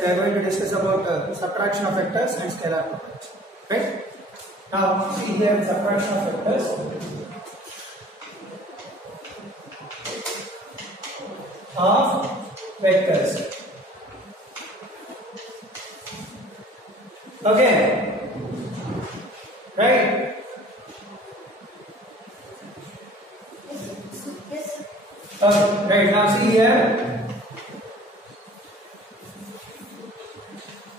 we are going to discuss about subtraction of vectors and scalar products. Right? Now, see here subtraction of vectors. Okay. Right? Okay. Right. Now, see here.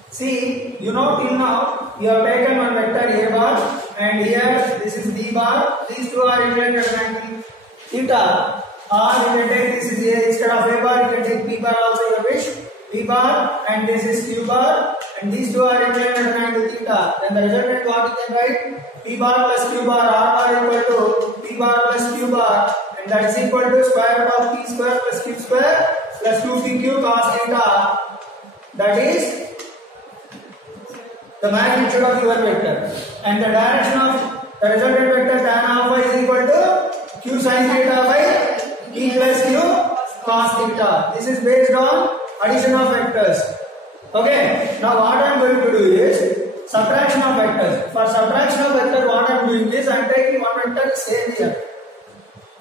See, you know till now you have taken one vector A bar and here this is B bar. These two are related at an angle theta. Or you can take this is A instead of A bar, you can take B bar also you wish. B bar and this is Q bar and these two are related at an angle theta. Then the resultant what you can write? P bar plus Q bar, R bar equal to P bar plus Q bar and that is equal to square root of P square plus Q square plus 2PQ cos theta. That is the magnitude of your vector and the direction of the resultant vector tan alpha is equal to q sin theta by P plus Q cos theta. This is based on addition of vectors. Okay. Now what I am going to do is subtraction of vectors. For subtraction of vector what I am doing is I am taking one vector same here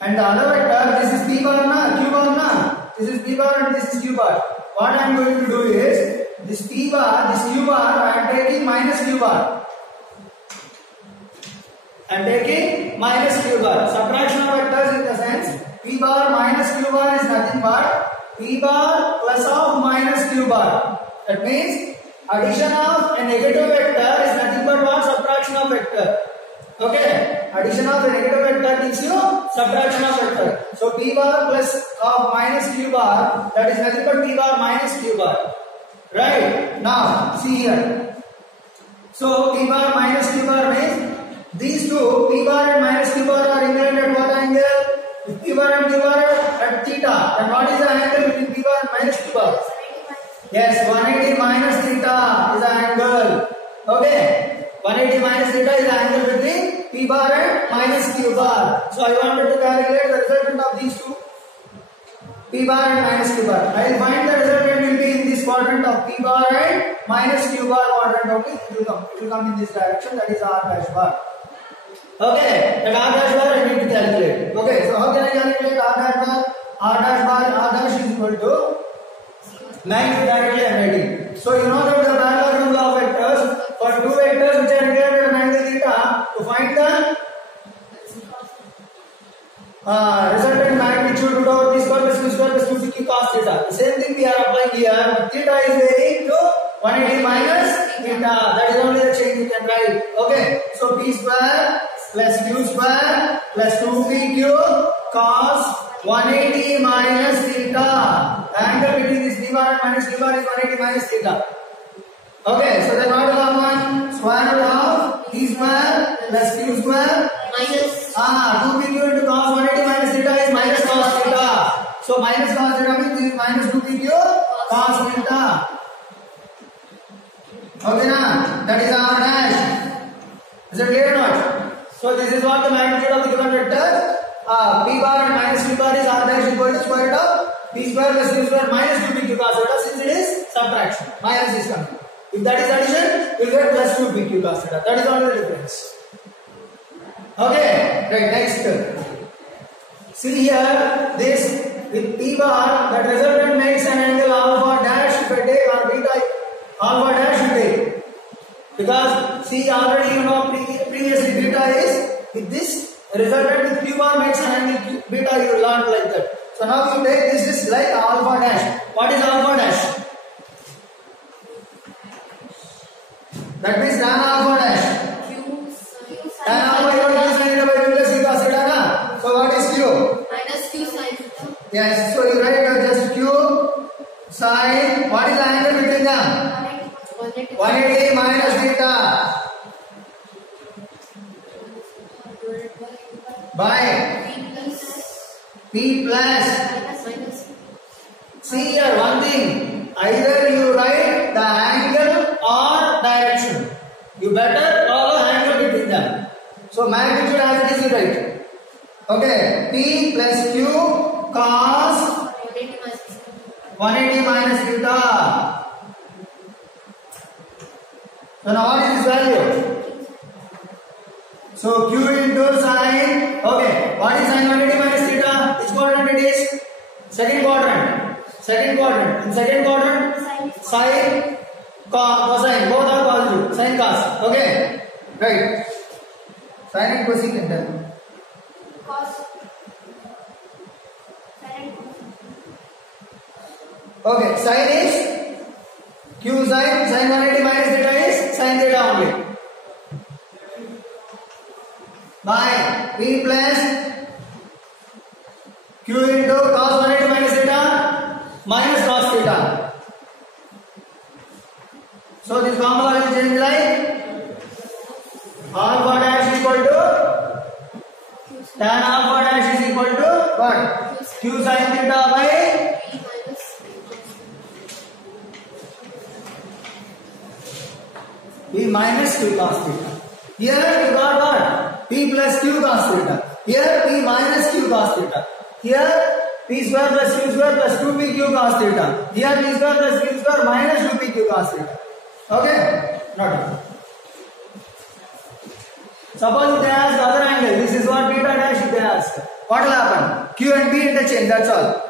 and the other vector this is P bar na, Q bar na. This is P bar and this is Q bar. What I am going to do is this P bar, this Q bar, I am taking minus Q bar. I am taking minus Q bar. Subtraction of vectors in the sense P bar minus Q bar is nothing but P bar plus of minus Q bar. That means addition of a negative vector is nothing but what? Subtraction of vector. Okay. Addition of a negative vector gives you subtraction of vector. So P bar plus of minus Q bar, that is nothing but P bar minus Q bar. Right? Now, see here. So, P bar minus Q bar means these two, P bar and minus Q bar are inclined at what angle? If P bar and Q bar are at theta, then what is the angle between P bar and minus Q bar? Yes, 180 minus theta is the angle. Okay? 180 minus theta is the angle between P bar and minus Q bar. So, I wanted to calculate the resultant of these two. P bar and minus Q bar. I will find the resultant will be in this quadrant of P bar and minus Q bar quadrant only. It will come in this direction, that is R dash bar. Okay, that R dash bar I need to calculate. Okay, so how can I calculate R dash bar? R dash is equal to magnitude directly I am writing. So you know that the parallelogram law of vectors, for two vectors which are related at an angle theta, to find the resultant magnitude root over P square plus Q square plus 2PQ cos theta. The same thing we are applying here, but theta is varying to 180 minus theta. That is only the change you can write. Okay, so P square plus Q square plus 2PQ cos 180 minus theta. The angle between this P bar and minus Q bar is 180 minus theta. Okay, so then what will happen? Square root of P square plus Q square minus 2PQ into cos 180 minus theta is minus cos theta. So minus cos theta means this is minus 2PQ cos theta. Okay na? That is R dash. Is it clear or not? So this is what the magnitude of the given vector. P bar and minus Q bar is R dash equal to square root of P square plus Q square minus 2PQ cos theta, since it is subtraction. Minus is coming. If that is addition, you will get plus 2PQ cos theta. That is only the difference. Okay, right, next. See here, this with P bar, that resultant makes an angle alpha dash if I take or beta alpha dash you take. Because see already you know previously beta is with this resultant with Q bar makes an angle beta, you learned like that. So now you take this is like alpha dash. What is alpha dash? That means tan alpha dash. Tan alpha equal to Q sin theta by Q plus Q cos theta na. So what is Q? Minus Q sin theta. Yes, so you write just Q sin. What is the angle between them? 180 minus theta by P plus. See here one thing. Either you write the angle or direction. You better follow angle between them. So magnitude as it is you write. Okay, P plus Q cos 180 minus theta. So now what is this value? So Q into sine. Okay. What is sine 180 minus theta? Which quadrant it is? Second quadrant. Second quadrant. In second quadrant, sine, cosine. Both are positive. Sine, cos. Okay. Right. Sine and cosecant then. Cos. Okay. Sine is Q sine. Sine 180 minus theta is sine theta only. By P plus Q into cos 180 minus theta minus cos theta. So this formula will change like alpha dash equal to tan alpha dash is equal to what? Q sin theta by P minus Q cos theta. Here you got what? P plus Q cos theta. Here P minus Q cos theta. Here P square plus Q square plus 2PQ cos theta. Here P square plus Q square minus 2PQ cos theta. Okay? Not. Suppose they ask the other angle. This is what theta dash if they ask. What will happen? Q and P interchange. That's all.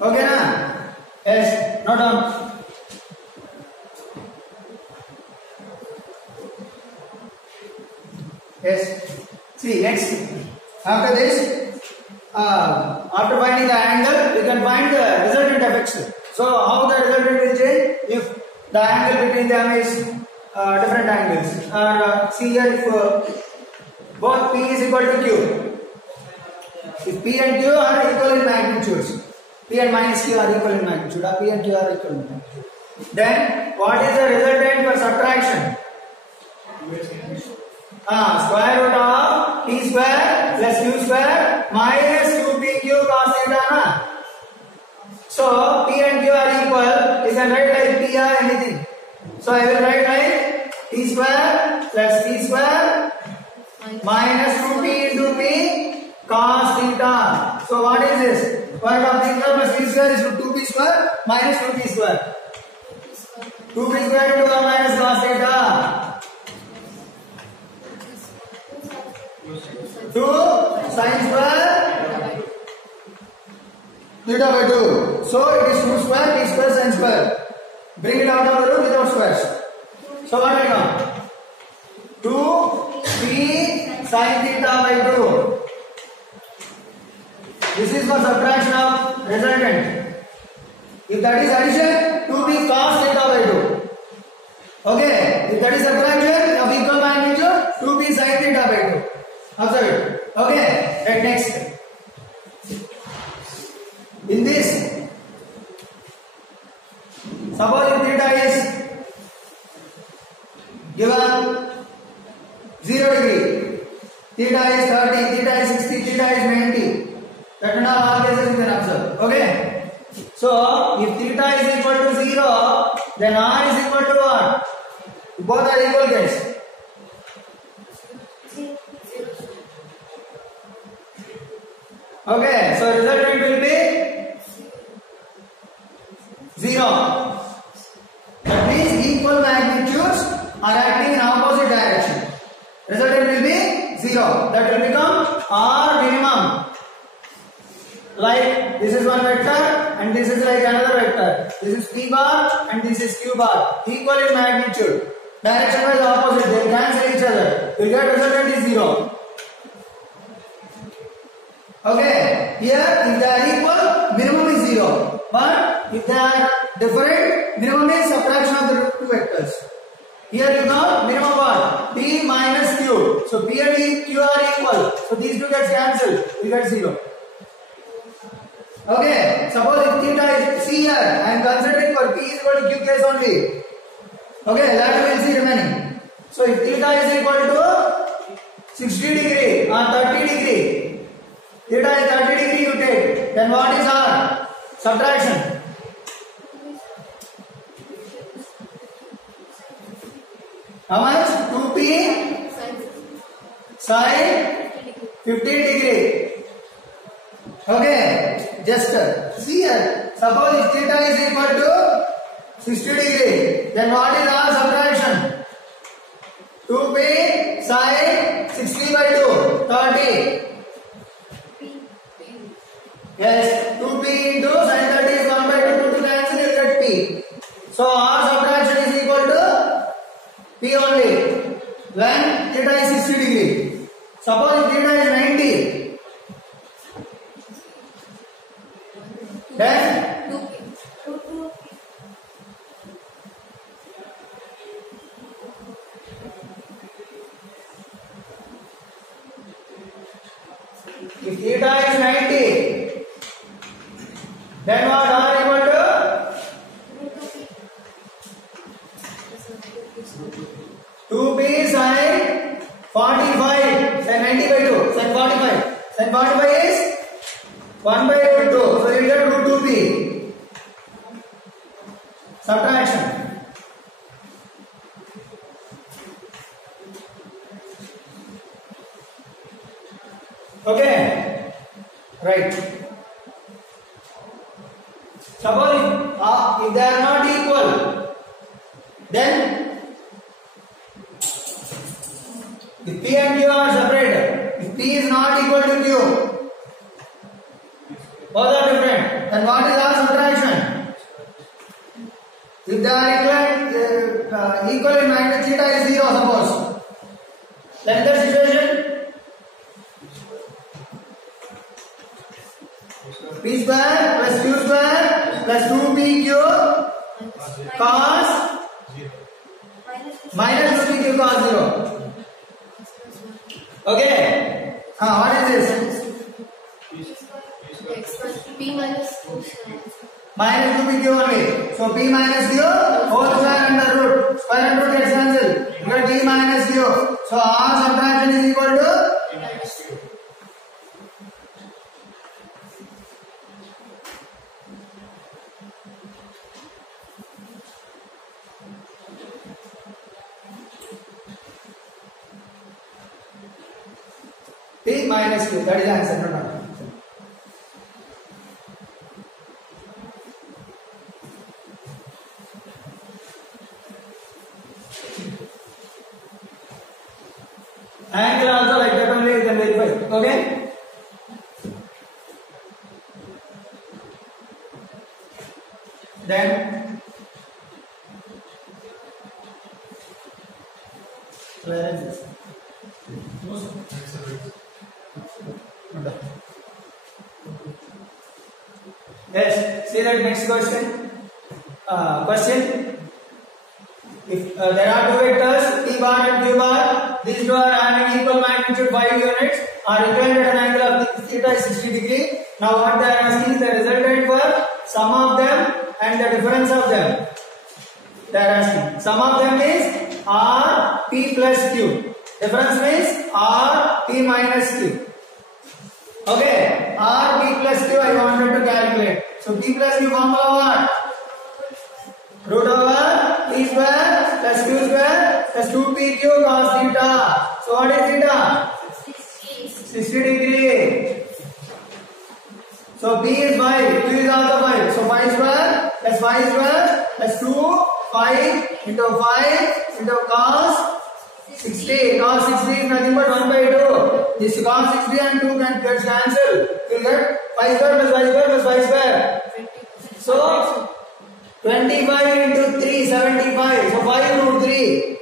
Okay na? Yes. Not on. Yes. See next. After this, after finding the angle, we can find the resultant effects. So how the resultant will change if the angle between them is different angles. See here if both P is equal to Q. If P and Q are equal in magnitudes, P and minus Q are equal in magnitude. P and Q are equal in magnitude. Then what is the resultant for subtraction? Square root of P square plus Q square minus 2PQ cos theta na. So P and Q are equal. You can write like P or anything. So I will write like P square plus P square minus 2P into P cos theta. So what is this? Square of P square plus P square is 2P square minus 2P square. 2P square into the minus cos theta. 2 sin square theta by 2. So it is 2 square, P square, sin square. Bring it out of the root without squares. So what I got? 2P sin theta by 2. This is for subtraction of resultant. If that is addition, 2P cos theta by 2. Okay. If that is subtraction of equal magnitude, 2P sin theta by 2. Observe it. Okay. Right, next. In this, suppose if theta is given 0 degree, theta is 30, theta is 60, theta is 90. That and all cases you can observe. Okay. So if theta is equal to 0, then R is equal to what? Both are equal case. Okay, so resultant will be 0. That means equal magnitudes are acting in opposite direction. Resultant will be 0. That will become R minimum. Like this is one vector and this is like another vector. This is P bar and this is Q bar. Equal in magnitude. Direction wise opposite. They cancel each other. You get resultant is 0. Okay, here if they are equal, minimum is 0. But if they are different, minimum is subtraction of the two vectors. Here you got minimum what? P minus Q. So P and Q are equal. So these two gets cancelled. You get 0. Okay, suppose if theta is, see here, I am considering for P is equal to Q case only. Okay, that will see remaining. So if theta is equal to 60 degree or 30 degree, theta is 30 degree you take, then what is R? Subtraction. How much? 2P sin 15 degree. Okay, just see here. Suppose if theta is equal to 60 degree. Then what is our subtraction? 2p sine 60 by 2, 30. Yes, 2p into sine 30 is 1 by 2, 2 to cancel, you get p. So our subtraction is equal to p only when theta is 60 degree. Suppose theta is 90. Then if theta is 90, then what are equal to 2p sine 45, sine 90 by 2, sine 45. Sine 45 is 1 by root 2, so you get root 2p. Subtraction. Okay, right. Suppose if they are not equal, then if P and Q are separated, if P is not equal to Q, both are different, then what is our subtraction? If they are equal in magnitude, theta is 0, suppose. Then the situation, P square plus Q square plus 2PQ cos minus 2PQ cos 0. Okay. What is this? P minus 2 minus 2PQ only. So P minus Q whole square under root. Square and root gets cancelled. You get P minus Q. So our subtraction is equal to P minus Q. That is the answer. No. Angle also like that only you can verify. Okay? Then where is this? Yes, see that next question. If there are two vectors P bar and Q bar, these two are having equal magnitude 5 units, are inclined at an angle of theta is 60 degree. Now what they are asking is the resultant for sum of them and the difference of them. They are asking. Sum of them is R P plus Q. Difference means R P minus Q. Okay, R P plus Q I wanted to calculate. So P plus Q formula what? Root over P square plus Q square plus 2PQ cos theta. So what is theta? 60 degree. So P is 5, Q is also 5. So 5 square plus 2, 5 into 5 into cos 60. Cos 60 is nothing but 1 by 2. This cos 60 and 2 can get cancelled. You get 5 square plus 5 square plus 5 square. So 25 into 3, 75. So 5 root 3.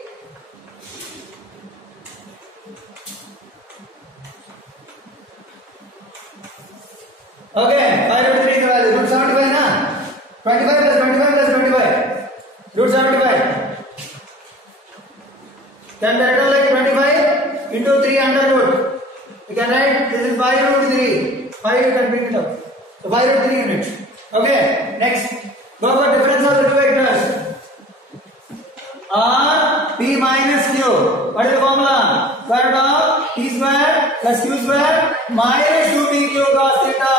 Okay, 5 root 3 is the value. Root 75 na? 25 plus 25 plus 25. Root 75. Can that go like 25 into 3 under root? You can write this is 5 root 3. 5 you can bring it up. So 5 root 3 units. Okay, next. Go for difference of the two vectors. R P minus Q. What is the formula? Square root of P square plus Q square minus 2PQ cos theta.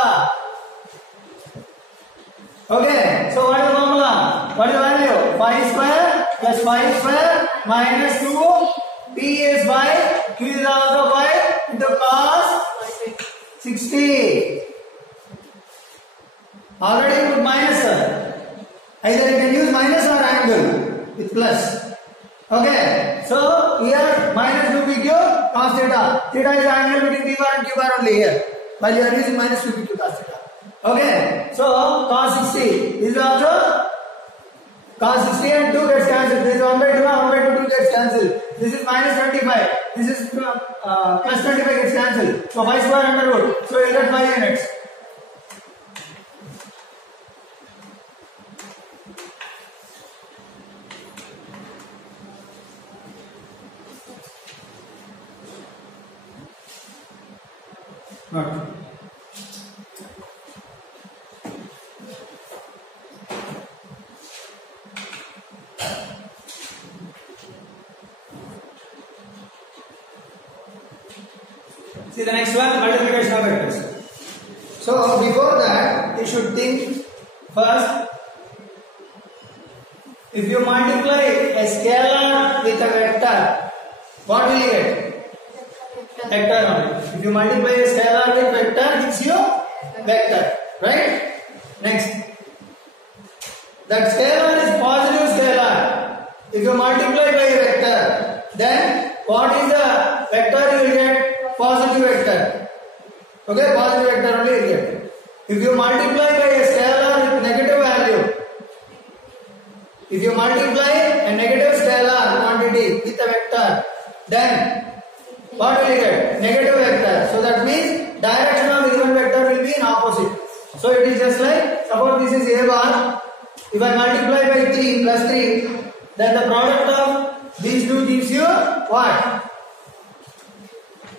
Okay, so what is the formula? What is the value? 5 square plus 5 square minus 2. P is 5, Q is also 5 into cos 60. Already put minus, sir. Either you can use minus or plus. Okay, so here minus 2pq cos theta. Theta is the angle between p bar and q bar only here. While you are using minus 2pq cos theta. Okay, so cos 60 is also cos 60 and 2 gets cancelled. This is 1 by 2 and 1 by 2 gets cancelled. This is minus 25. This is plus 25 gets cancelled. So 5 square under root. So you get 5 units. Not. See the next one, multiplication of vectors. So before that, you should think first. If you multiply a scalar with a vector, what will you get? Vector only. If you multiply a scalar with vector, gives you vector, right? Next, that scalar is positive scalar. If you multiply by a vector, then what is the vector you will get? Positive vector. Okay, positive vector only you get. If you multiply by a scalar with negative value, if you multiply a negative scalar quantity with a vector, then what will you get? Negative vector. So that means direction of given vector will be in opposite. So it is just like, suppose this is a bar. If I multiply by 3 plus 3, then the product of these two gives you what?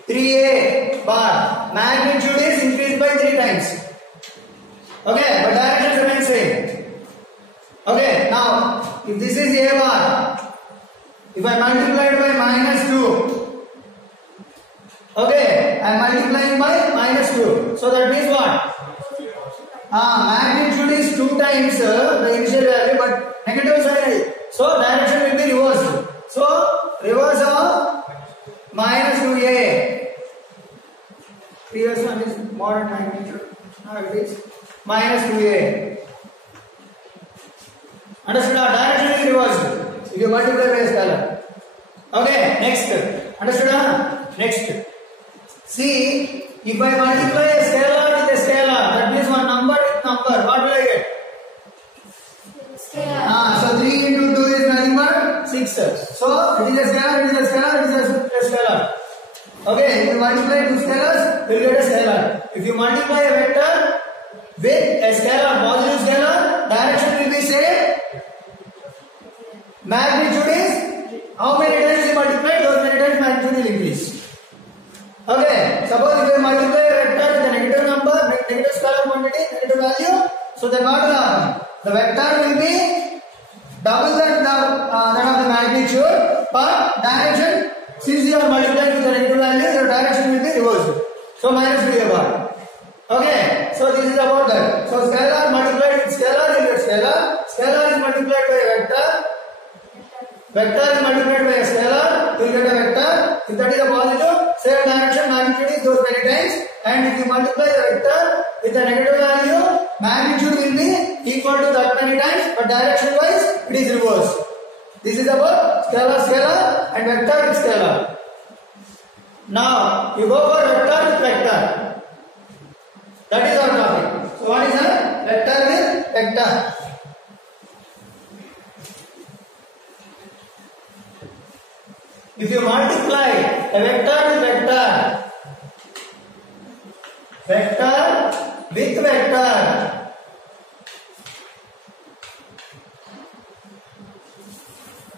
3a bar. Magnitude is increased by 3 times. Okay, but direction remains same. Okay, now if this is a bar, if I multiply it by minus 2, okay, I am multiplying by minus 2. So that means what? Magnitude is 2 times the initial value, but negative sign. So direction will be reversed. So reverse of minus 2a. Previous one is modern magnitude. Now it is minus 2a. Understood? Direction is reversed if you multiply by a scalar. Okay, next. Understood? Next. See, if I multiply a scalar with a scalar, that means one number with number, what will I get? Scalar. So 3 into 2 is nothing but 6. So it is a scalar, it is a scalar, it is a scalar. Okay, if you multiply two scalars, you will get a scalar. If you multiply a vector with a scalar, positive scalar, direction will be same. Magnitude is how many times you multiply, those many times magnitude will increase. Okay, suppose if you multiply a vector with a negative number, negative scalar quantity, negative value, so then what will happen? The vector will be double that of the magnitude, but direction, since you are multiplying with the negative value, your direction will be reversed. So minus b bar. Okay, so this is about that. So scalar multiplied with scalar, you get scalar. Scalar is multiplied by a vector. Vector is multiplied by a scalar, you will get a vector. If that is a positive, same direction, magnitude is those many times. And if you multiply the vector with a negative value, magnitude will be equal to that many times, but direction wise it is reversed. This is about scalar, scalar and vector with scalar. Now you go for vector with vector. That is our topic. So what is a vector with vector? If you multiply a vector with vector, vector with vector,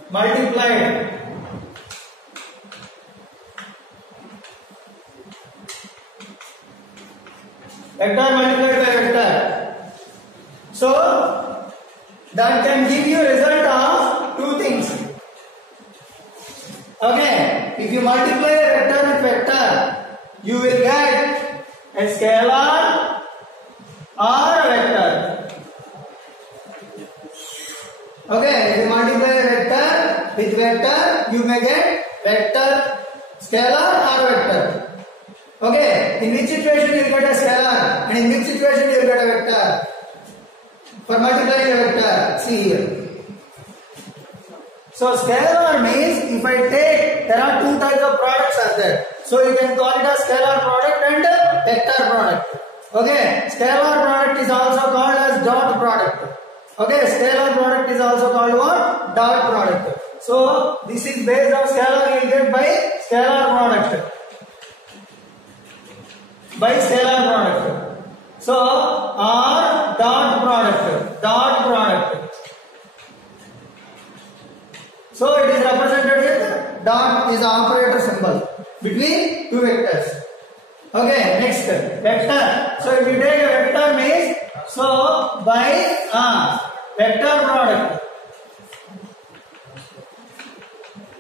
multiplied vector multiplied by vector, so that can give you result of two things. Okay, if you multiply a vector with vector, you will get a scalar or a vector. Okay, if you multiply a vector with vector, you may get vector, scalar or vector. Okay, in which situation you will get a scalar and in which situation you will get a vector? For multiplying a vector, see here. So scalar means if I take, there are two types of products are there. So you can call it as scalar product and vector product. Okay, scalar product is also called as dot product. Okay, scalar product is also called what? Dot product. So this is based on scalar, you will get by scalar product. By scalar product. So R dot product. Dot product. So it is represented with dot is the operator symbol between two vectors. Okay, next vector. So if you take a vector means, so by vector product.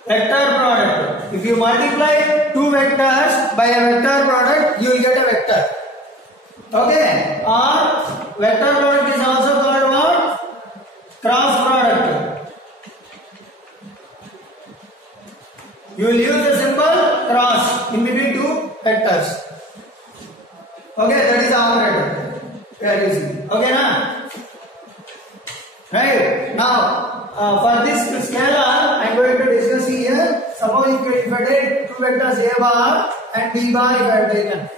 Vector product. If you multiply two vectors by a vector product, you will get a vector. Okay, or vector product is also called what? Cross product. You will use the symbol cross in between two vectors. Okay, that is the operator we are using. Okay, na? Right. Now, for this scalar, I am going to discuss here. Suppose if I take two vectors A bar and B bar if I have taken.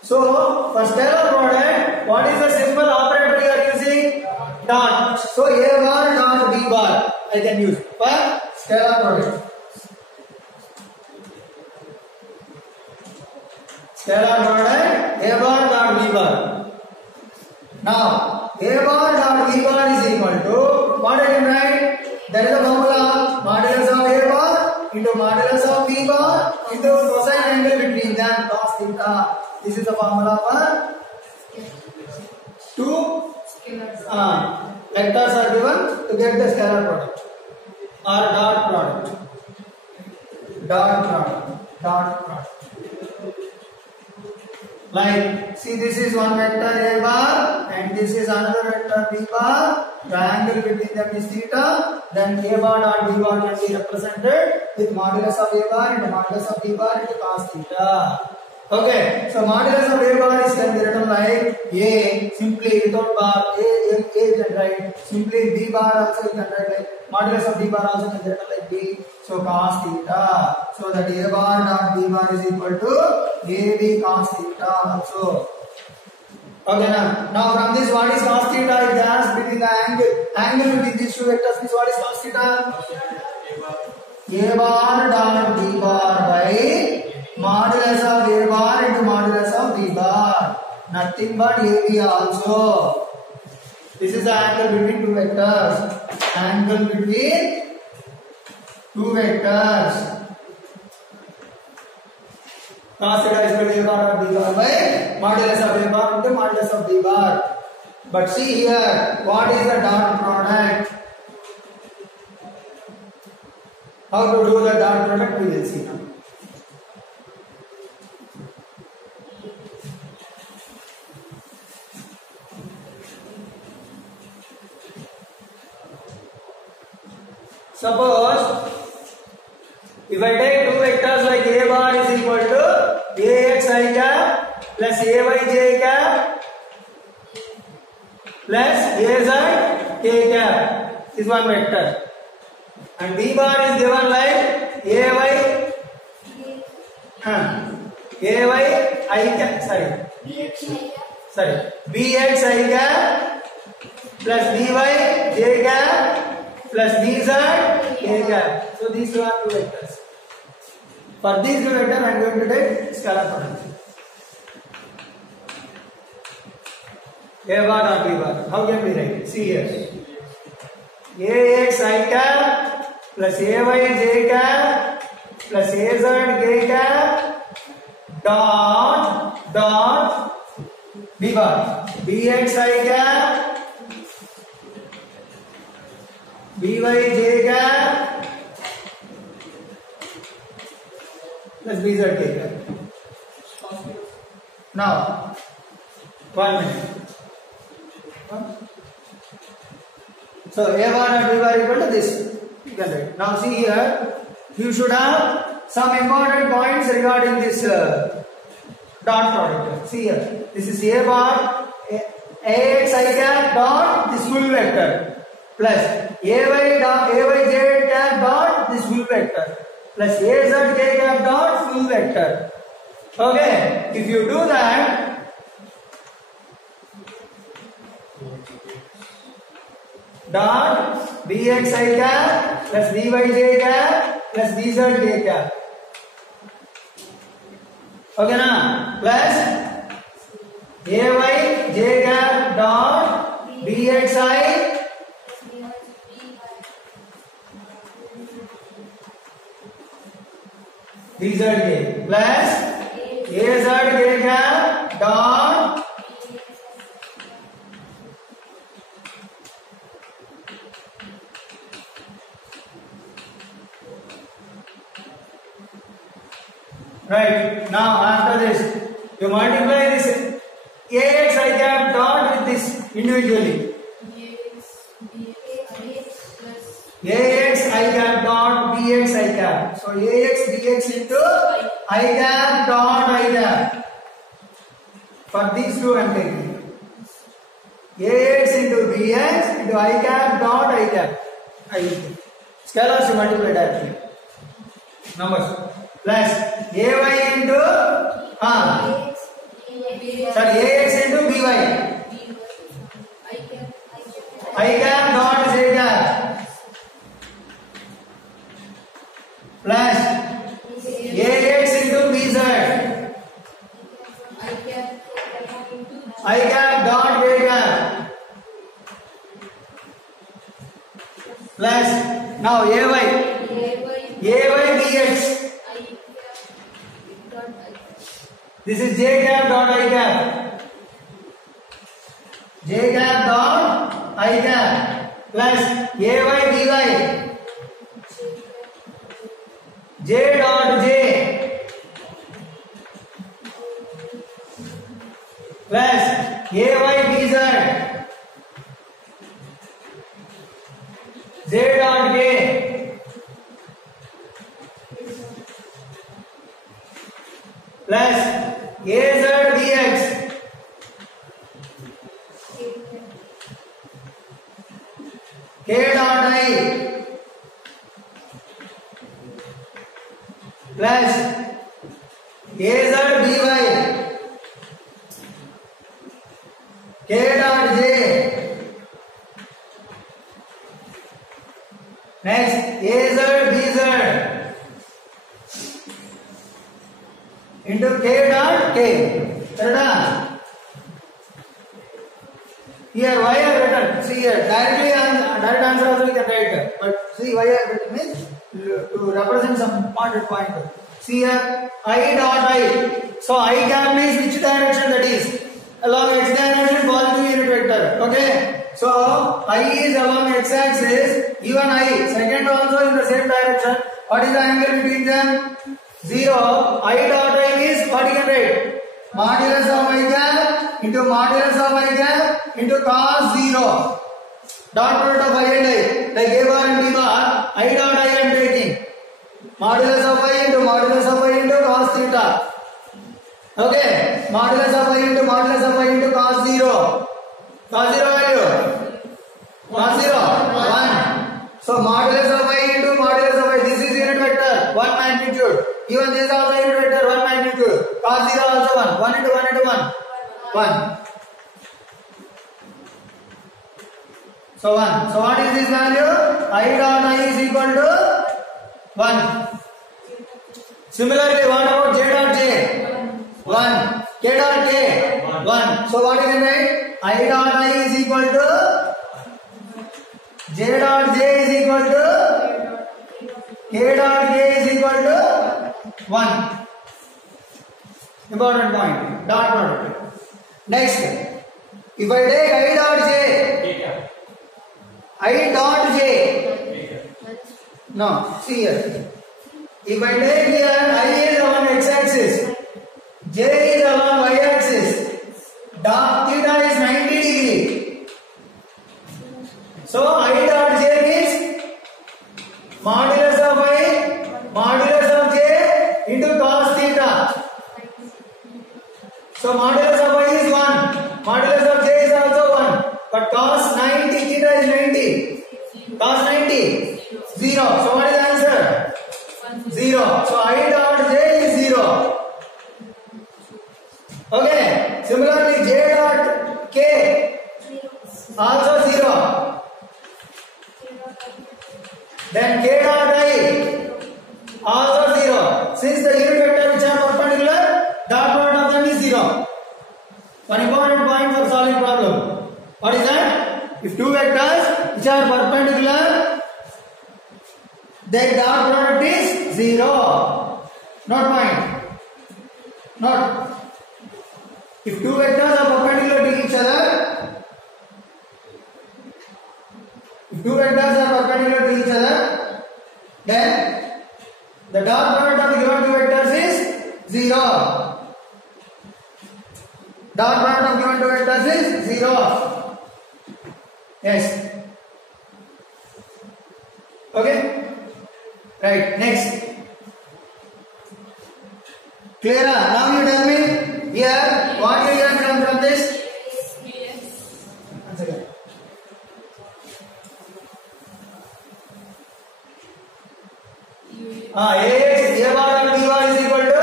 So, for scalar product, what is the symbol operator you are using? Dot. So, A bar dot B bar I can use for scalar product. Scalar product A bar dot B bar. Now, A bar dot B bar is equal to, what I can write? That is the formula, modulus of A bar into modulus of B bar into cosine angle between them, cos theta. This is the formula for two vectors are given to get the scalar product or dot product. Dot product. Dot product. Like, see, this is one vector A bar and this is another vector B bar. The angle between them is theta. Then A bar dot B bar can be represented with modulus of A bar into modulus of B bar into cos theta. Okay, so modulus of A bar is can be written like A simply without bar. A can write simply. B bar also you can write like modulus of B bar also can be written like B. So cos theta. So that A bar dot B bar is equal to AB cos theta also. Okay, now from this, what is cos theta? If they ask between the angle between these two vectors, means what is cos theta? A bar dot B bar by modulus of A bar into modulus of B bar. Nothing but AB also. This is the angle between two vectors. Angle between two vectors. Cos theta is equal to A bar dot B bar by modulus of A bar into modulus of B bar. But see here, what is the dot product? How to do the dot product we will see now. Suppose if I take two vectors like A bar is equal to AX I cap plus AY j cap plus AZ k cap is one vector, and B bar is given like AY I cap BX I cap plus BY j cap plus BZ k cap. So these two are two vectors. For these two vectors, I am going to take scalar product. A bar or B bar. How can we write? See here. AX I cap plus AY j cap plus AZ k cap dot B bar. BX I cap BY j cap plus BZ k cap. Now, 1 minute. So A bar and B bar equal to this. You can write. Now see here, you should have some important points regarding this dot product. See here, this is A bar, AX I cap dot this full vector plus ayj cap dot this full vector plus azk cap dot full vector. Okay, if you do that, dot bxi cap plus byj cap plus bzk cap. Okay na? Plus ayj cap dot bxi bzk plus azk cap dot right. Now after this you multiply this axi cap dot with this individually. axi cap dot bxi cap. So ax bx into I cap dot I cap. For these two I am taking ax into bx into I cap dot I cap. Scalars you multiply directly. Numbers plus ay into sorry ax into by I cap dot j cap plus ax into bz I cap dot j cap plus now ay dx. This is j cap dot I cap. J cap dot I cap plus ay dy. J dot j plus ay bz. J dot k plus az dx k dot I plus az dy k dot j. Next az bz into k dot k. Correct? Here why I have written? See here directly direct answer also we can write, but see why I have written means to represent some important point. See here I dot I. So I cap means which direction that is? Along x direction positive unit vector. Okay. So I is along x axis. Even I second also in the same direction. What is the angle between them? 0. I dot I is what you can write? Modulus of I cap into modulus of I cap into cos 0. Dot product of I and I. Like a bar and b bar. I dot I am taking. Modulus of I into modulus of I into cos theta. Okay. Modulus of I into modulus of I into cos 0. Cos 0 value. Cos 0. 1. So modulus of I into modulus of I. This is unit vector. 1 magnitude. Even this is also unit vector 1 magnitude. Cos 0 also 1. 1 into 1 into 1. 1. So 1. So what is this value? I dot I is equal to 1. Similarly, what about j dot j? 1. K dot k? 1. So what you can write? I dot I is equal to j dot j is equal to k dot k is equal to 1. Important point. Dot product. Next, if I take I dot j, I dot j. No, see here. If I take here, I is along x axis, j is along y axis. Dot theta is 90 degree. So I dot j is modulus of I, modulus of j into cos theta. So modulus of I is 1, modulus of j is also 1, but cos 90 theta is 90. Cos 90? 0. So what is the answer? 0. So I dot j is 0. Okay. Similarly, j dot k also 0. Then k dot I also 0. Since the unit vector which are perpendicular, dot product of them is 0. One important point for solving problem. What is that? If two vectors which are perpendicular, their dot product is 0. Not point. Not. If two vectors are perpendicular to each other, then the dot product of the given two vectors is 0. Dot product of given two vectors is 0. Yes. Okay. Right. Next. Clara, now you tell me here what you have done from this. Once again. Ax a bar and b bar is equal to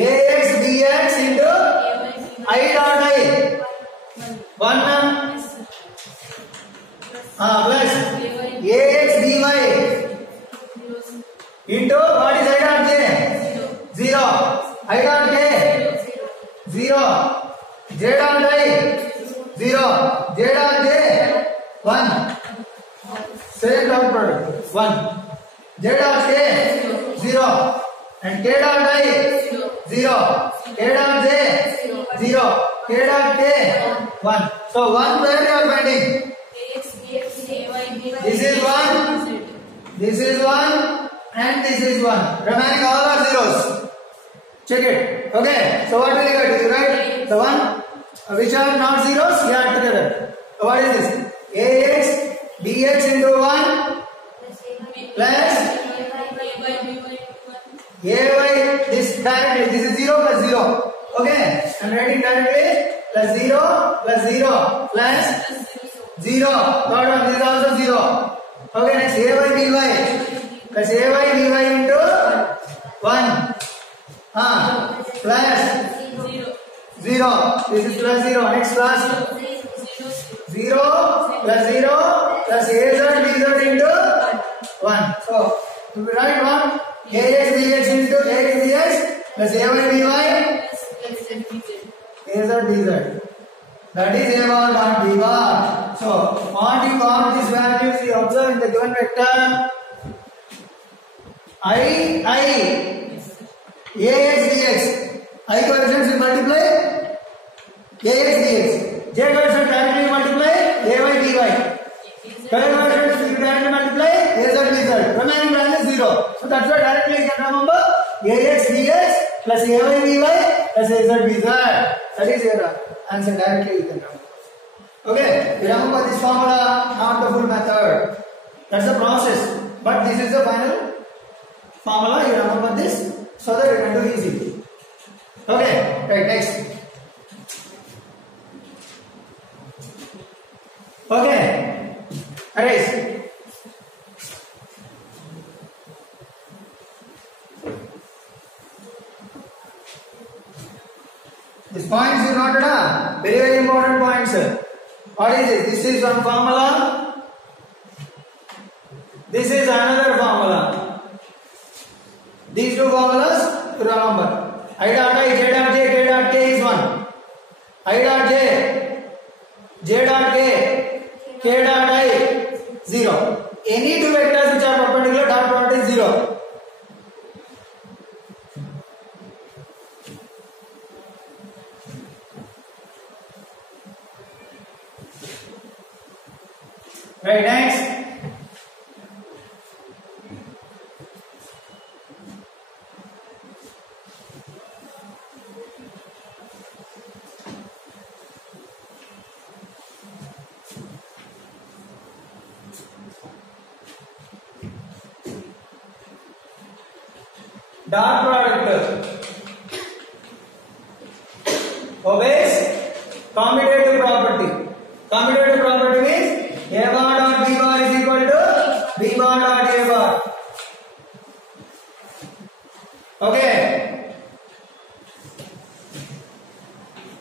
ax bx into I dot I. 1 plus ax by into what is I dot j? 0. I dot k? 0. J dot I? 0. J dot j? 1. Same dot product. 1. J dot k? 0. And k dot I? 0. K dot j? 0. K dot k? 1. So 1 where you are finding? This is 1. This is 1. And this is 1. Remaining all are zeros. Check it. Okay. So what will you get? You write the one which are not zeros, you add together. So what is this? Ax bx into 1 plus ay, this directly, this is 0 plus 0. Okay. I am writing directly plus 0 plus 0 plus 0. Third one, this is also 0. Okay. Next ay by plus ay by into 1 plus 0. This is plus 0. Next plus 0 plus 0 plus az bz into 1. So we write 1 ax dx into ax dx plus ay by az dz. That is a bar dot b bar. So what you got these values you observe in the given vector I ax dx. I coefficients will multiply ax dx. J coefficient directly multiply ay dy. Coefficients will directly multiply az dz. Remaining value is 0. So that's why directly you can remember ax dx plus ay dy plus az dz. That is your answer. Directly you can remember. Okay, you remember this formula, not the full method. That's the process. But this is the final formula. You remember this so that you can do easily. Okay, right, next. Okay, erase. These points you noted down. Very, very important points. What is it? This is one formula. This is another formula. These two formulas you remember. I dot I, j dot j, k dot k is 1. I dot j dot k dot I 0. Any two vectors which are perpendicular, dot product is 0. Right, next. Dot product obeys commutative property. Commutative property means a bar dot b bar is equal B bar dot A bar. Okay.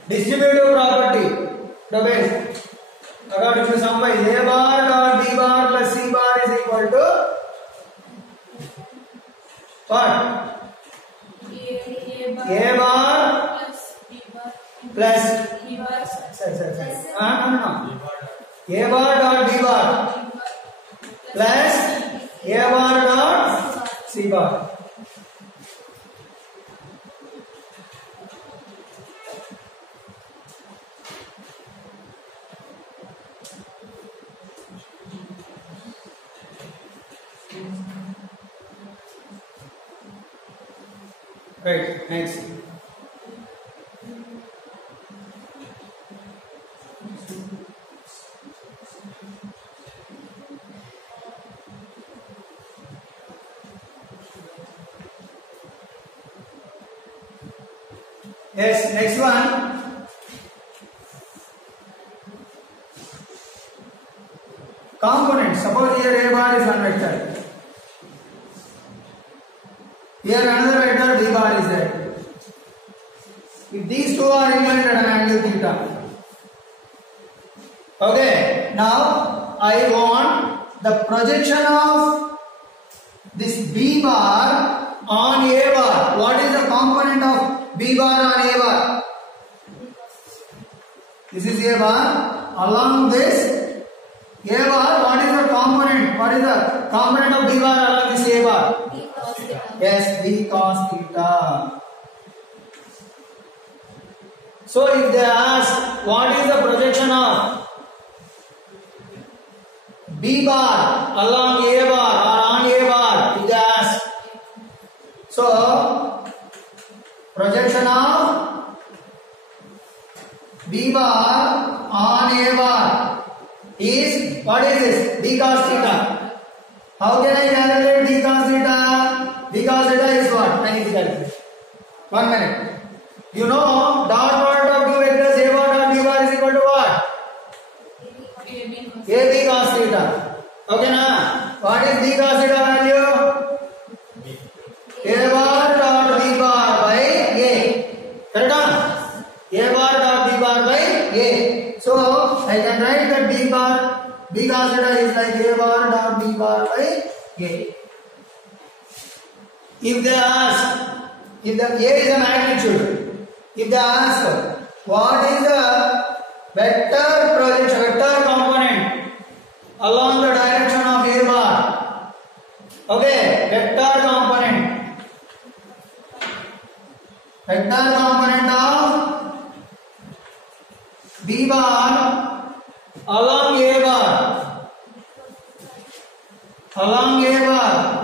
Distributive property. The base. According to some way, A bar dot B bar plus C bar is equal to what? A bar plus B bar. No. A bar dot B bar plus A bar dot C bar. Right, next. Yes, next one. Component. Suppose here A bar is one vector. Here another vector B bar is there. If these two are inclined at an angle theta. Okay, now I want the projection of this B bar on A bar. What is the component of B bar on A bar? This is A bar. Along this A bar, what is the component? What is the component of B bar along this A bar? Yes, B cos theta. So if they ask what is the projection of B bar along A bar or on A bar, if they ask, so projection of B bar on A bar is, what is this? B cos theta. How can I calculate B cos theta? B cos theta is what? I need to calculate. 1 minute. You know dot product of two vectors A bar dot B bar is equal to what? AB cos theta. Okay na? What is B cos theta value? A bar dot B bar by A. Correct? A bar dot B bar by A. So I can write that B cos theta is like A bar dot B bar by A. If they ask, if the A is a magnitude, if they ask what is the vector projection, vector component along the direction of A bar, okay, vector component of B bar along A bar,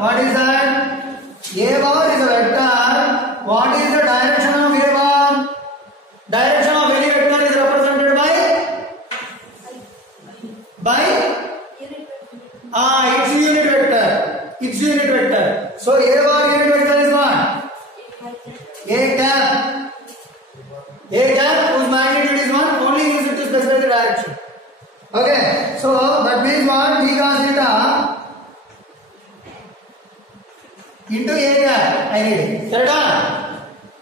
what is that? A bar is a vector. What is the direction of A bar? Direction of any vector is represented by its unit vector. So A bar unit vector is what? A cap. A cap whose magnitude is 1, only use it to specify the direction. Okay, so that means what? B cos theta into A cap, I need. Correct?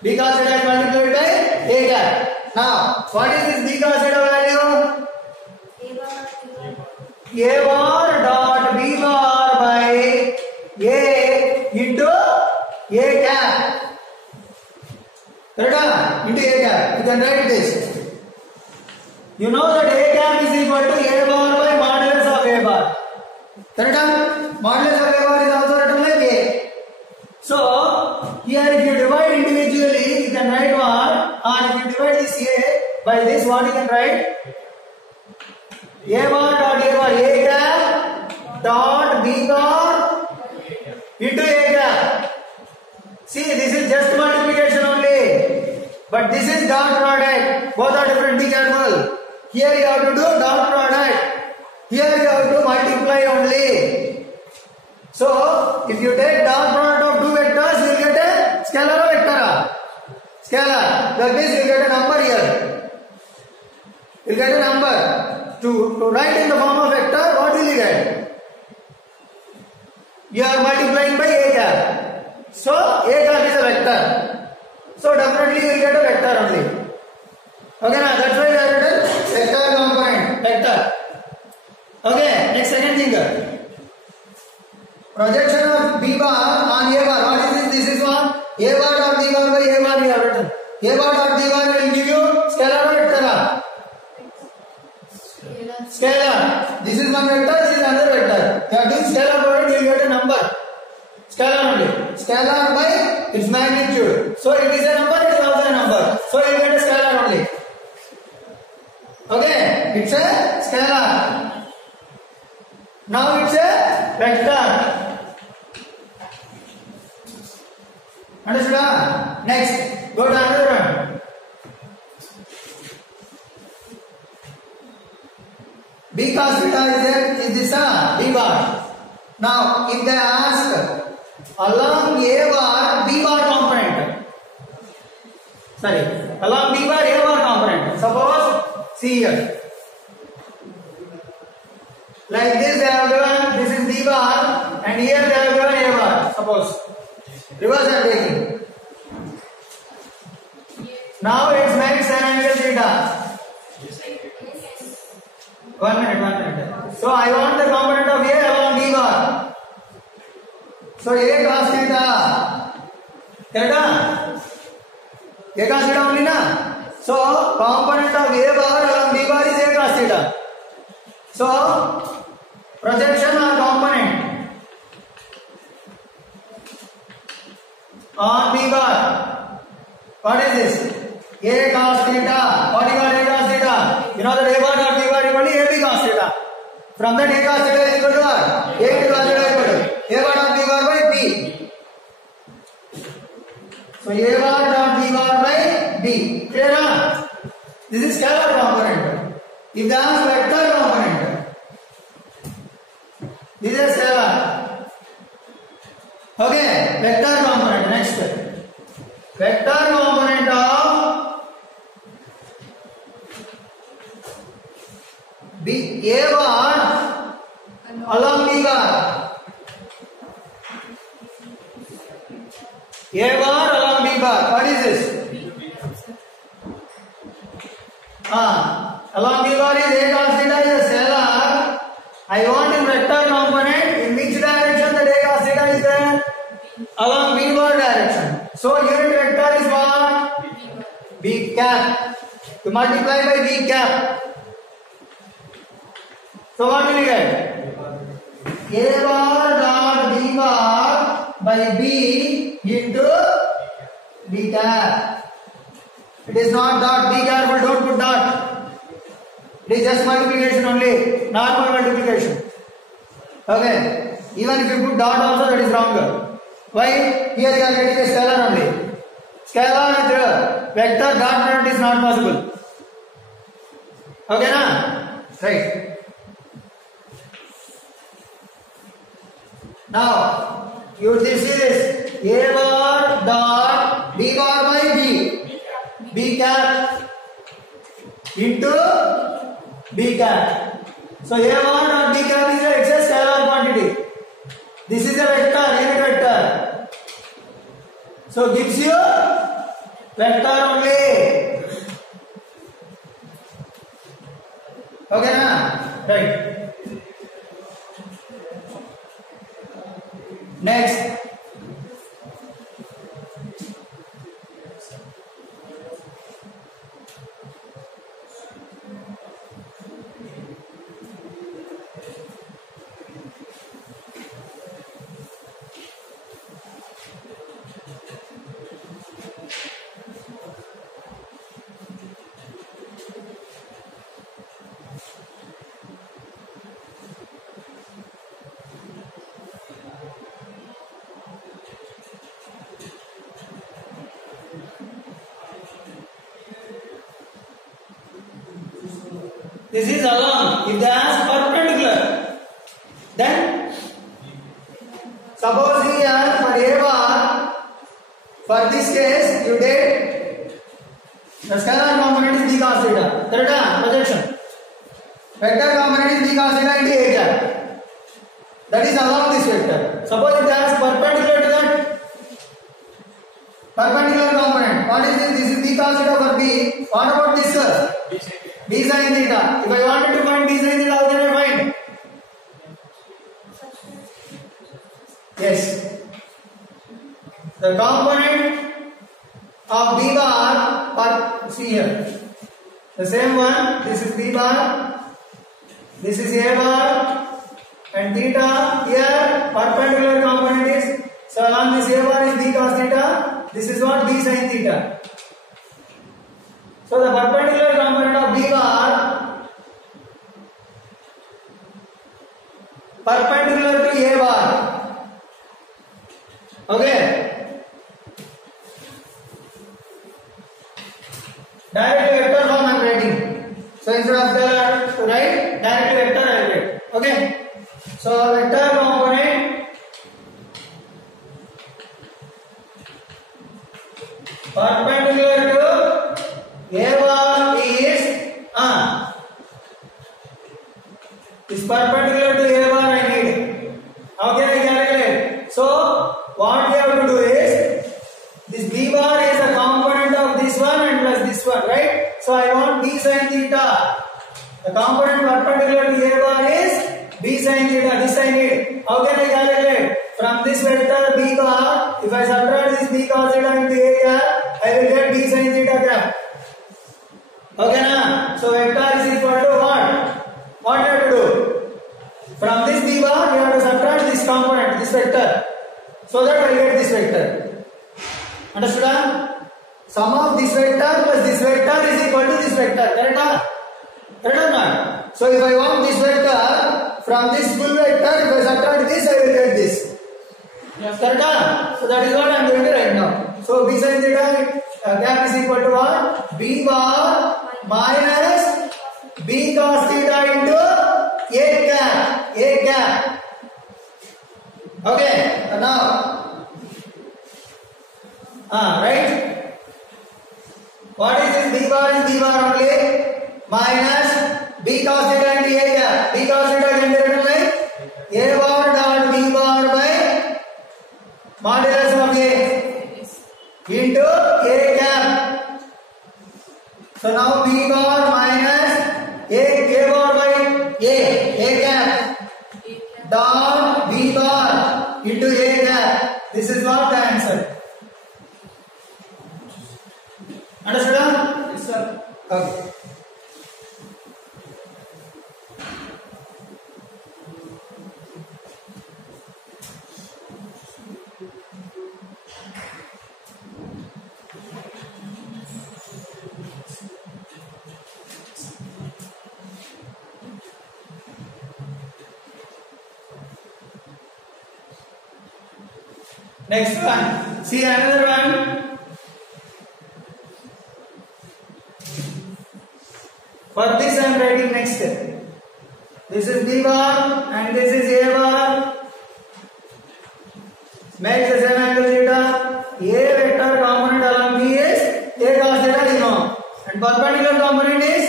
B cos theta is multiplied by A cap. Now, what is this B cos theta value? A bar dot B bar by A into A cap. Correct? Into A cap. You can write this. You know that A cap is equal to A bar by modulus of A bar. Correct? Modulus of A bar is also written like A. So, here if you divide individually, you can write what? And if you divide this A by this, what you can write? A bar dot A bar, A cap dot B bar into A cap. See, this is just multiplication only. But this is dot product. Both are different, be careful. Here you have to do dot product. Here you have to multiply only. So, if you take dot product of two vectors, you will get a scalar or vector? Scalar. That means you will get a number here. You will get a number. To write in the form of vector, what will you get? you are multiplying by a cap. So a cap is a vector. So definitely you will get a vector only. Okay, now that's why we have written vector component. Vector. Okay, next second thing. Projection of B bar on A bar. What is this? This is one. A bar dot B bar by A bar we have written. A bar dot B bar will give you scalar or vector? Scalar. This is one vector, this is another vector. You are doing scalar product, you will get a number. Scalar only. Scalar by its magnitude. So it is a number, it is also a number. So you will get a scalar only. Okay, it's a scalar. Now it's a vector. Understood? Next, go to another one. B cos theta is this B bar. Now, if they ask along A bar, B bar component. Sorry, along B bar, A bar component. Suppose, see here. Like this they have given, this is B bar, and here they have given A bar. Suppose. Reverse I am taking. Now it makes an angle theta. 1 minute. So I want the component of A along B bar. So A cos theta. Correct? A cos theta only na? So component of A bar along B bar is A cos theta. So projection or component on B bar. What is this? A cos theta. What is A cos theta? You know that A bar dot B bar is equal to AB cos theta. From that A cos theta is equal to what? A into cos theta is equal to A bar dot B bar by B. So A bar dot B bar by B. Clear na? This is scalar component. If they ask vector component, this is a scalar. Okay, vector component. Next, vector component of B A bar along B bar. A bar along B bar. What is this? Along B bar is A cos theta is a scalar. I want in vector component in which direction the A cos theta is there? Along B bar direction. So unit vector is what? B cap. To multiply by B cap. So what will you get? A bar dot B bar by B into B cap. It is not dot. Be careful, don't put dot. It is just multiplication only. Normal multiplication. Okay. Even if you put dot also, that is wrong. Why? Here you are getting a scalar only. Scalar with vector dot product is not possible. Okay na? Right. Now, you this is A bar dot B bar by B. B cap into B cap. So A bar dot B cap is a excess scalar quantity. This is a vector, unit vector. So gives you vector only. Okay na? Right. Next. This is along. If they ask perpendicular, then suppose here for A bar, for this case you take the scalar component is B cos theta. Correct? Projection. Vector component is B cos theta into A cap. That is along this vector. Suppose it has perpendicular to that perpendicular component. What is this? This is b cos theta for b. What about this, sir? B sin theta. If I wanted to find b sin theta, how can I find? Yes. The component of b bar, see here. The same one. This is b bar. This is a bar. And theta here, perpendicular component is, so along this a bar is b cos theta. This is what? B sin theta. So the perpendicular component of b bar perpendicular to a bar. Okay. Directly vector form I am writing. So instead of the to write directly vector I will write. Okay. So vector component perpendicular to a bar is perpendicular to a bar I need. How can I calculate? So what we have to do is this b bar is a component of this one and plus this one, right? So I want b sin theta. The component perpendicular to a bar is b sin theta. This I need. How can I calculate? From this vector b bar, if I subtract this b cos theta into a cap, I will get b sin theta cap. Okay na? So vector is equal to what? What you have to do? From this b bar, you have to subtract this component, this vector, so that I get this vector. Understood? Sum of this vector plus this vector is equal to this vector. Correct? Correct or not? So if I want this vector, from this full vector, if I subtract this, I will get this. Yes. Correct? So that is what I am going to write now. So b sin theta cap is equal to what? B bar minus b cos theta into a cap. A cap. Okay. Now, right? What is this? B bar is b bar only minus b cos theta into a cap. B cos theta can be written like a bar dot b bar by modulus of a into a cap. So now b bar minus a bar by a cap dot b bar into a cap. This is what the answer. Understood? Yes, sir. Okay. Next one. See another one. For this I am writing next. This is B bar and this is A bar. Makes the same angle theta. A vector component along B is A cos theta you know. And perpendicular component is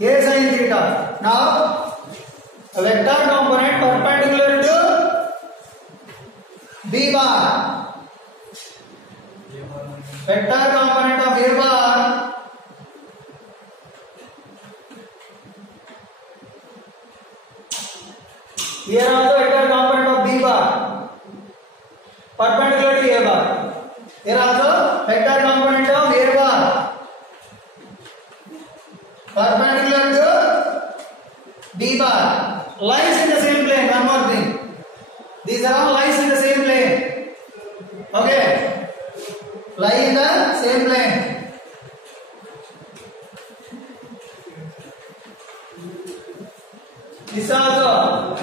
A sin theta. Now a vector component perpendicular to B bar. Vector component of A bar here also vector component of B bar perpendicular to A bar. Here also vector component of A bar perpendicular to B bar. Lies in the same plane. One more thing. These are all lies in the same plane. Okay. Lie in the same plane. This also.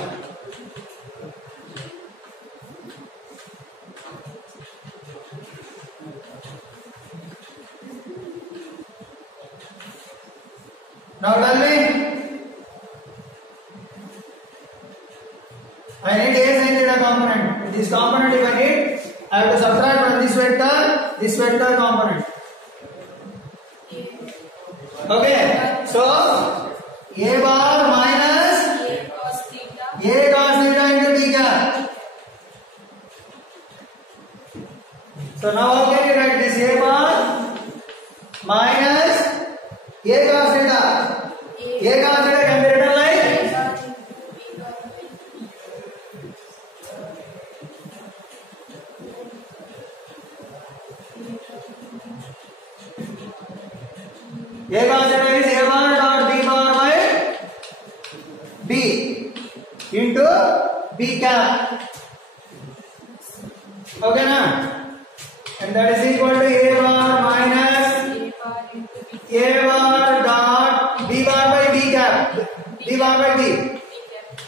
Now tell me. I need A sin theta component. This component if I need, I have to subtract from this vector component. Okay. So A bar minus A cos theta into B cap. So now how can you write this? A bar minus A cos theta. A cos theta can be written like A cos theta is A bar dot B bar by B into B cap. Okay na? And that is equal to A bar minus A bar dot B bar by B cap. B bar by B.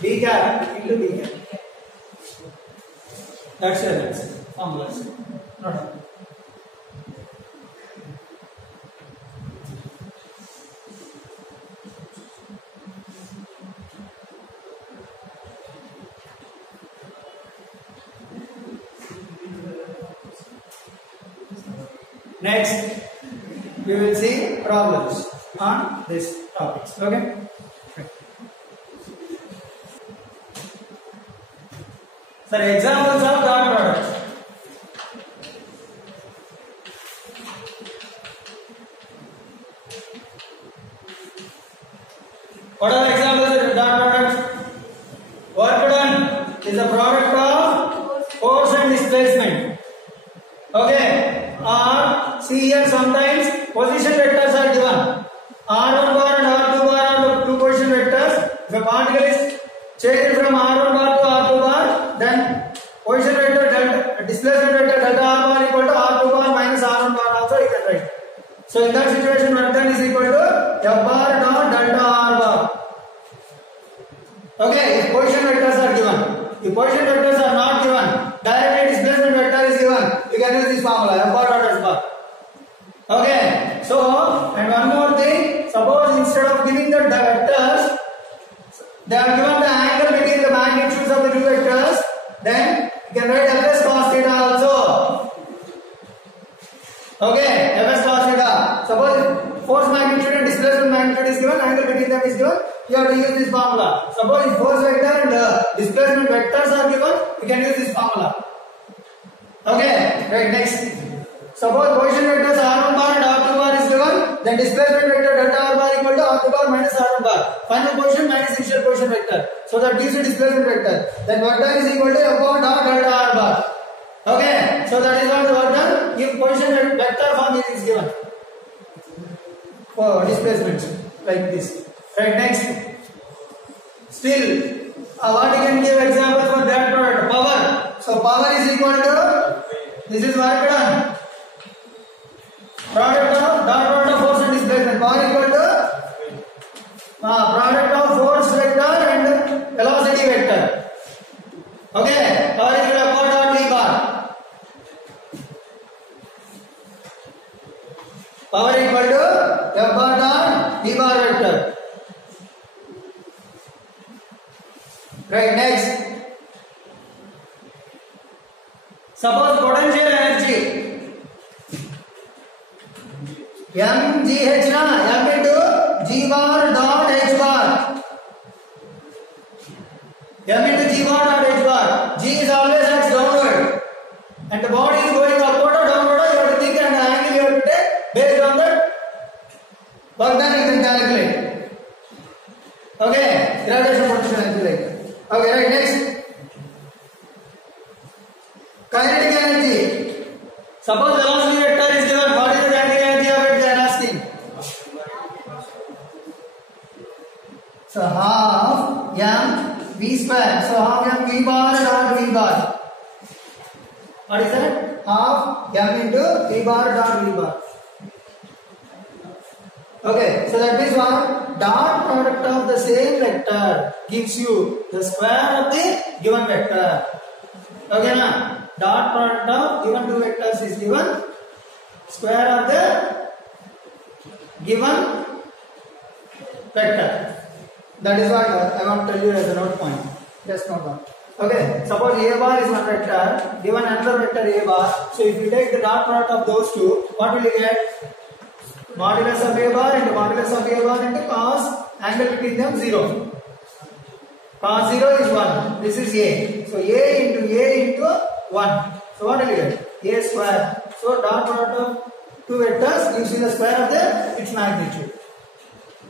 B cap into B cap. That's it. Formula. No. Next, we will see problems on this topics. Okay. So examples of dot product. What are the examples of dot product? Work done is a product of force and displacement. Okay. Or see here sometimes position vectors are given. R1 bar and R2 bar are the two position vectors. If a particle is changed from R1 bar to R2 bar, then position vector delta, displacement vector delta R bar equal to R2 bar minus R1 bar also you can write. So in that situation, work done is equal to F bar dot delta R bar. Okay, if position vectors are given. If position vectors are not given, directly displacement vector is given. You can use this formula F bar dot S bar. Okay, so and one more thing. Suppose instead of giving the vectors, they are given the angle between the magnitudes of the two vectors. Then you can write Fs cos theta also. Okay, Fs cos theta. Suppose force magnitude and displacement magnitude is given, angle between them is given. You have to use this formula. Suppose if force vector and displacement vectors are given, you can use this formula. Okay, right, next. Suppose position vectors R1 bar and R2 bar is given, then displacement vector delta R bar equal to R2 bar minus R1 bar. Final position minus initial position vector. So that gives you displacement vector. Then work done is equal to F bar dot delta R bar. Okay, so that is what the work done. If position vector form is given for displacement like this. Right, next. Still, what you can give example for that product? Power. So power is equal to, this is work done. Product of force and displacement. Power equal to product of force vector and velocity vector. Okay, power is equal to F bar dot V bar. Power equal to F bar dot V bar vector. Right, next. Suppose potential energy mgh na m into g bar dot h bar. M into g bar dot h bar. G is always acts downward, and the body is going upward or downward. You have to think and the angle you have to take based on that. Work done you can calculate. Okay, gravitational potential energy like that. Okay, right, next. Kinetic energy. Suppose velocity vector is given. What is the kinetic energy of it? They are asking. So half m v square. So half m v bar dot v bar. What is that? Half m into v bar dot v bar. Okay, so that means what? Dot product of the same vector gives you the square of the given vector. Okay, na? Dot product of given two vectors is given square of the given vector. That is what I want to tell you as a note point. Just note down. Okay, suppose A bar is one vector, given another vector A bar. So if you take the dot product of those two, what will you get? Modulus of A bar into modulus of A bar into cos, angle between them 0. Cos 0 is 1. This is A. So A into 1. So what will you get? A square So dot product of two vectors gives you the square of its magnitude.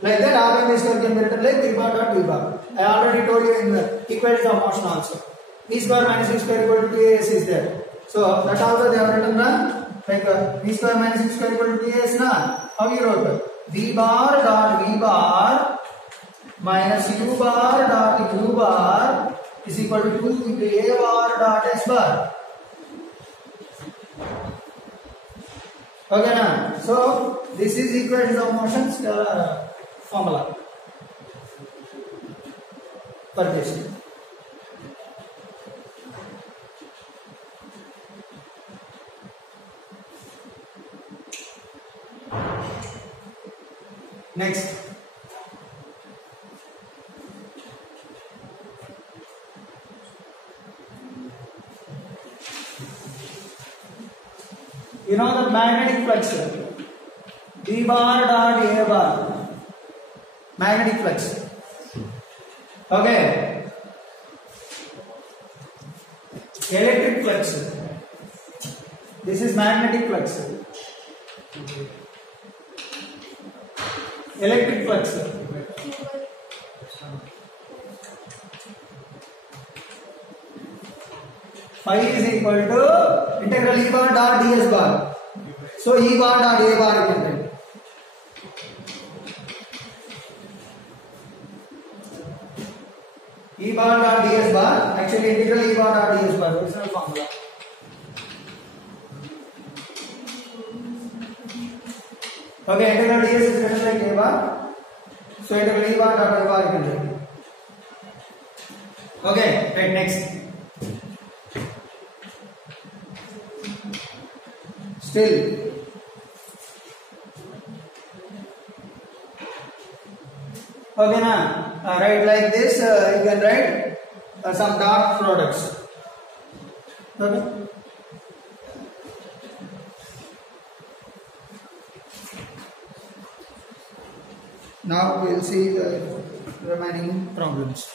Like that, r by v square can be written like v bar dot v bar. I already told you in the equality of motion also. V square minus v square equal to 2as is there. So that also they have written like v square minus v square equal to 2as na. How you wrote? V bar dot v bar minus u bar dot u bar is equal to 2 into a bar dot s bar. Okay na? So this is equality of motion formula for this. Next, you know the magnetic flux, V bar dot A bar, magnetic flux. Okay, electric flux. This is magnetic flux. Electric flux. Phi is equal to integral E bar dot ds bar. So E bar dot A bar you can write. E bar dot ds bar, actually integral E bar dot ds bar, original formula. Okay, integral ds is written like A bar. So integral E bar dot A bar you can write. Okay, right, next. Still, okay na, write like this, you can write some dot products. Okay. Now we will see the remaining problems.